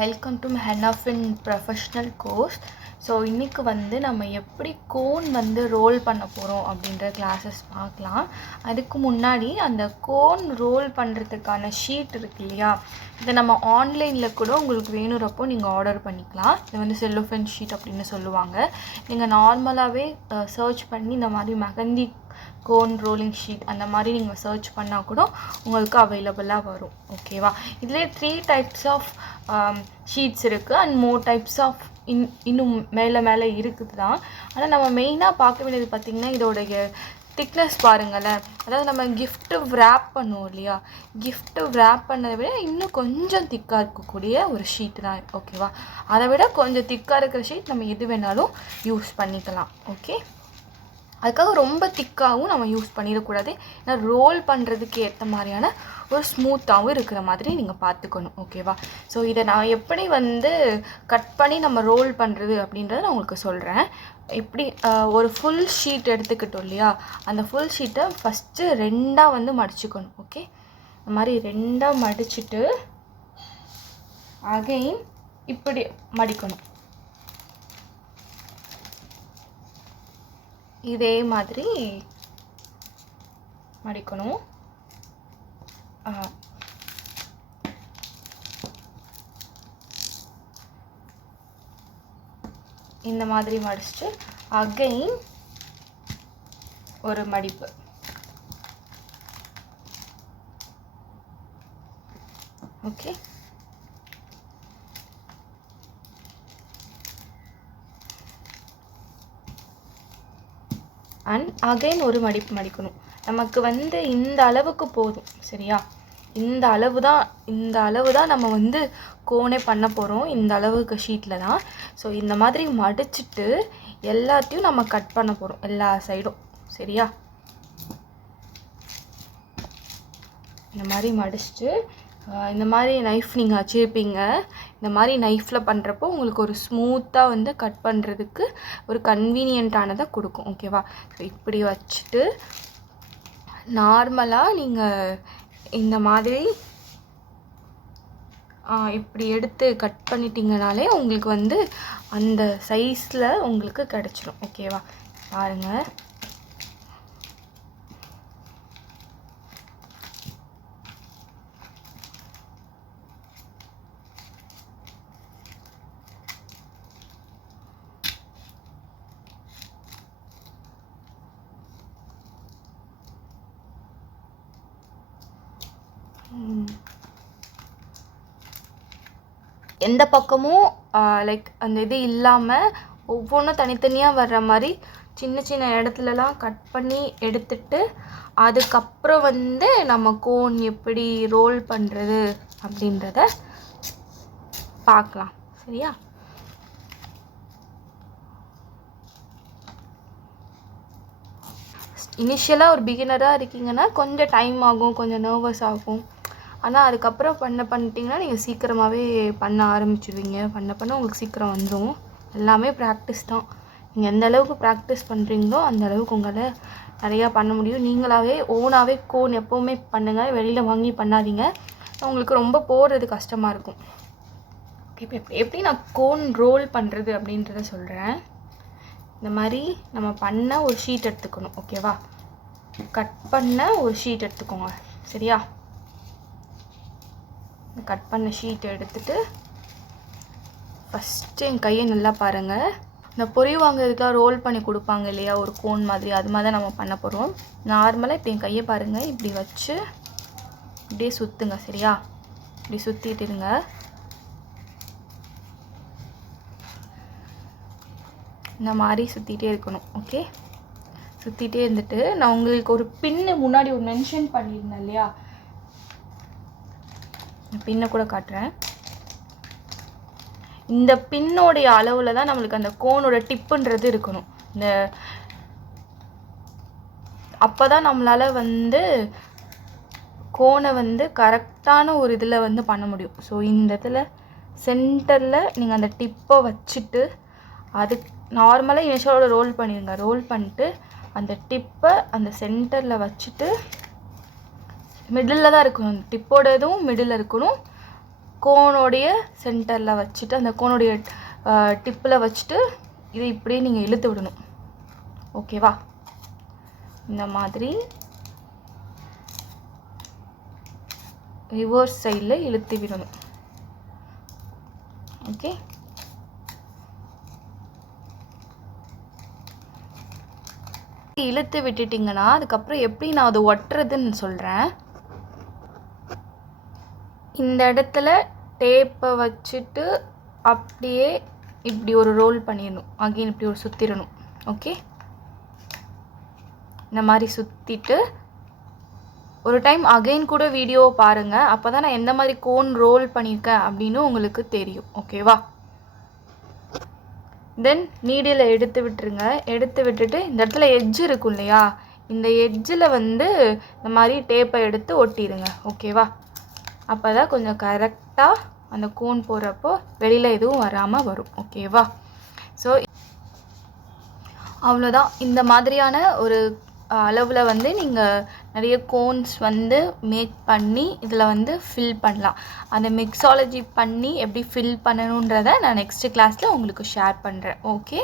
Welcome to ஹெனாஃபின் professional course. So இன்றைக்கி நம்ம எப்படி கோன் ரோல் பண்ண போகிறோம் அப்படின்ற கிளாஸஸ் பார்க்கலாம். அதுக்கு முன்னாடி அந்த கோன் ரோல் பண்ணுறதுக்கான ஷீட் இருக்கு இல்லையா, இதை நம்ம ஆன்லைனில் கூட உங்களுக்கு வேணுறப்போ நீங்கள் ஆர்டர் பண்ணிக்கலாம். இது செல்லோஃபென் ஷீட் அப்படின்னு சொல்லுவாங்க. நீங்கள் நார்மலாகவே சர்ச் பண்ணி இந்த மாதிரி மெஹந்தி கோன் ரோலிங் ஷீட் அந்த மாதிரி நீங்கள் சர்ச் பண்ணால் கூட உங்களுக்கு அவைலபிளாக வரும். ஓகேவா? இதிலே 3 டைப்ஸ் ஆஃப் ஷீட்ஸ் இருக்குது அண்ட் மோர் டைப்ஸ் ஆஃப் இன்னும் மேலே இருக்குது தான். ஆனால் நம்ம மெயினாக பார்க்க வேண்டியது பார்த்திங்கன்னா இதோடைய திக்னஸ் பாருங்களேன். அதாவது நம்ம கிஃப்ட்டு விராப் பண்ணுவோம் இல்லையா, கிஃப்ட்டு விராப் பண்ணதை விட இன்னும் கொஞ்சம் திக்காக இருக்கக்கூடிய ஒரு ஷீட் தான். ஓகேவா? அதை விட கொஞ்சம் திக்காக இருக்கிற ஷீட் நம்ம எது வேணாலும் யூஸ் பண்ணிக்கலாம். ஓகே, அதுக்காக ரொம்ப திக்காகவும் நம்ம யூஸ் பண்ணிடக்கூடாது. ஏன்னா ரோல் பண்ணுறதுக்கு ஏற்ற மாதிரியான ஒரு ஸ்மூத்தாகவும் இருக்கிற மாதிரி நீங்கள் பார்த்துக்கணும். ஓகேவா? ஸோ இதை நான் எப்படி கட் பண்ணி நம்ம ரோல் பண்ணுறது அப்படின்றத நான் உங்களுக்கு சொல்கிறேன். இப்படி ஒரு ஃபுல் ஷீட் எடுத்துக்கிட்டோம் இல்லையா, அந்த ஃபுல் ஷீட்டை ஃபஸ்ட்டு 2ஆக மடிச்சுக்கணும். ஓகே, இந்த மாதிரி 2ஆக மடிச்சுட்டு அகைன் இப்படி மடிக்கணும். இதே மாதிரி மடிக்கணும். இந்த மாதிரி மடிச்சுட்டு அகைன் ஒரு மடிப்பு. ஓகே, அண்ட் அகைன் ஒரு மடிப்பு மடிக்கணும். நமக்கு இந்த அளவுக்கு போதும். சரியா? இந்த அளவு தான் நம்ம கோனே பண்ண போகிறோம். இந்த அளவுக்கு ஷீட்டில் தான். ஸோ இந்த மாதிரி மடிச்சுட்டு எல்லாத்தையும் நம்ம கட் பண்ண போகிறோம், எல்லா சைடும். சரியா? இந்த மாதிரி மடிச்சுட்டு இந்த மாதிரி நைஃப் நீங்கள் வச்சுருப்பீங்க. இந்த மாதிரி நைஃப்பில் பண்ணுறப்போ உங்களுக்கு ஒரு ஸ்மூத்தாக கட் பண்ணுறதுக்கு ஒரு கன்வீனியண்ட்டானதை கொடுக்கும். ஓகேவா? ஸோ இப்படி வச்சுட்டு நார்மலாக நீங்கள் இந்த மாதிரி இப்படி எடுத்து கட் பண்ணிட்டீங்கனாலே உங்களுக்கு அந்த சைஸில் உங்களுக்கு கிடச்சிரும். ஓகேவா? பாருங்கள். எந்த பக்கமும் லைக் அந்த இது இல்லாமல் ஒவ்வொன்றும் தனித்தனியாக வர்ற மாதிரி சின்ன சின்ன இடத்துலலாம் கட் பண்ணி எடுத்துட்டு அதுக்கப்புறம் நம்ம கோன் எப்படி ரோல் பண்ணுறது அப்படின்றத பார்க்கலாம். சரியா? இனிஷியலாக ஒரு பிகினராக இருக்கீங்கன்னா கொஞ்சம் டைம் ஆகும், கொஞ்சம் நர்வஸ் ஆகும். ஆனால் அதுக்கப்புறம் பண்ணிட்டீங்கன்னா நீங்கள் சீக்கிரமாகவே பண்ண ஆரம்பிச்சிடுவீங்க. பண்ண உங்களுக்கு சீக்கிரம் வந்துடும். எல்லாமே ப்ராக்டிஸ் தான். நீங்கள் எந்த அளவுக்கு ப்ராக்டிஸ் பண்ணுறீங்களோ அந்த அளவுக்கு உங்களால் நிறையா பண்ண முடியும். நீங்களாகவே ஓனாகவே கோன் எப்போவுமே பண்ணுங்கள், வெளியில் வாங்கி பண்ணாதீங்க. உங்களுக்கு ரொம்ப போடுறது கஷ்டமாக இருக்கும். இப்போ எப்படி நான் கோன் ரோல் பண்ணுறது அப்படின்றத சொல்கிறேன். இந்த மாதிரி நம்ம பண்ண ஒரு ஷீட் எடுத்துக்கணும். ஓகேவா? கட் பண்ண ஒரு ஷீட் எடுத்துக்கோங்க. சரியா? கட் பண்ண ஷீட்டை எடுத்துகிட்டு ஃபஸ்ட்டு என் கையை நல்லா பாருங்கள். இந்த பொரி வாங்குறதுக்குலாம் ரோல் பண்ணி கொடுப்பாங்க இல்லையா, ஒரு கோன் மாதிரி, அது மாதிரி தான் நம்ம பண்ண போகிறோம். நார்மலாக இப்போ என் கையை பாருங்கள், இப்படி வச்சு இப்படியே சுற்றுங்க. சரியா? இப்படி சுற்றிட்டுருங்க. இந்த மாதிரி சுற்றிட்டே இருக்கணும். ஓகே, சுற்றிட்டே இருந்துட்டு நான் உங்களுக்கு ஒரு பின்னு முன்னாடி ஒரு மென்ஷன் பண்ணியிருந்தேன் இல்லையா, பின்னை கூட காட்டுறேன். இந்த பின்னோடைய அளவில் தான் நம்மளுக்கு அந்த கோனோட டிப்புன்றது இருக்கணும். அப்போ தான் நம்மளால் கோனை கரெக்டான ஒரு இதில் பண்ண முடியும். ஸோ இந்த இதில் சென்டரில் நீங்கள் அந்த டிப்பை வச்சுட்டு அது நார்மலாக இனிஷியலோட ரோல் பண்ணிடுங்க. ரோல் பண்ணிட்டு அந்த டிப்பை அந்த சென்டரில் வச்சுட்டு மிடில் தான் இருக்கணும். டிப்போட இதுவும் மிடில் இருக்கணும், கோனுடைய சென்டரில் வச்சுட்டு அந்த கோனுடைய டிப்பில் வச்சுட்டு இதை இப்படியே நீங்கள் இழுத்து விடணும். ஓகேவா? இந்த மாதிரி ரிவர்ஸ் சைடில் இழுத்து விடணும். ஓகே, இழுத்து விட்டுட்டிங்கன்னா அதுக்கப்புறம் எப்படி நான் அது ஒட்டுறதுன்னு சொல்கிறேன். இந்த இடத்துல டேப்பை வச்சுட்டு அப்படியே இப்படி ஒரு ரோல் பண்ணிடணும். அகைன் இப்படி ஒரு சுற்றிடணும். ஓகே, இந்த மாதிரி சுற்றிட்டு ஒரு டைம் அகைன் கூட வீடியோ பாருங்கள். அப்போ தான் நான் எந்த மாதிரி கோன் ரோல் பண்ணியிருக்கேன் அப்படின்னு உங்களுக்கு தெரியும். ஓகேவா? தென் நீடில் எடுத்து விட்டுருங்க. எடுத்து விட்டுட்டு இந்த இடத்துல எட்ஜ் இருக்கும் இல்லையா, இந்த எட்ஜில் வந்து இந்த மாதிரி டேப்பை எடுத்து ஒட்டிடுங்க. ஓகேவா? அப்போ தான் கொஞ்சம் கரெக்டாக அந்த கோன் போடுறப்போ வெளியில் எதுவும் வராமல் வரும். ஓகேவா? ஸோ அவ்வளோதான். இந்த மாதிரியான ஒரு அளவில் வந்து நீங்கள் நிறைய கோன்ஸ் வந்து மேக் பண்ணி இதில் வந்து ஃபில் பண்ணலாம். அந்த மிக்ஸாலஜி பண்ணி எப்படி ஃபில் பண்ணணுன்றதை நான் நெக்ஸ்ட்டு கிளாஸில் உங்களுக்கு ஷேர் பண்ணுறேன். ஓகே.